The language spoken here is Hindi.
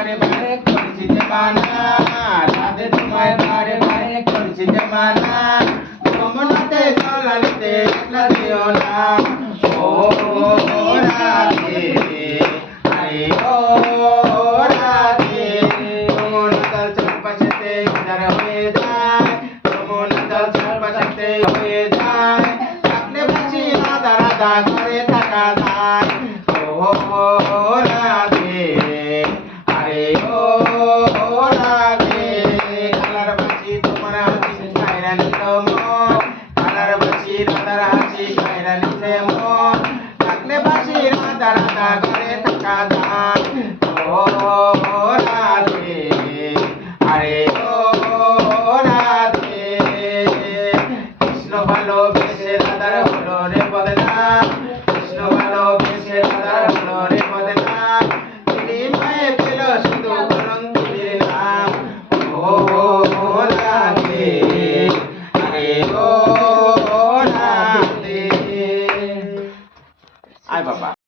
मारे बारे कौन सी जमाना, राधे तुम्हारे बारे मारे कौन सी जमाना सोमनाथे सोलते लदियो ना ओ, राधे, हरे, ओ, राधे। चल पछते हुए जाए। चल पछते हुए जाए। अपने बच्ची ओ રાચી કાયરાલી તમો કાનાર પછી રાધા રાચી કાયરાલી પ્રેમો থাকলে বাসি রাধা রাধা করে থাকা যান ও রাধে আরে ও রাধে কৃষ্ণ ভালো বেশে রাধার হলো রে বদনা 爱爸爸。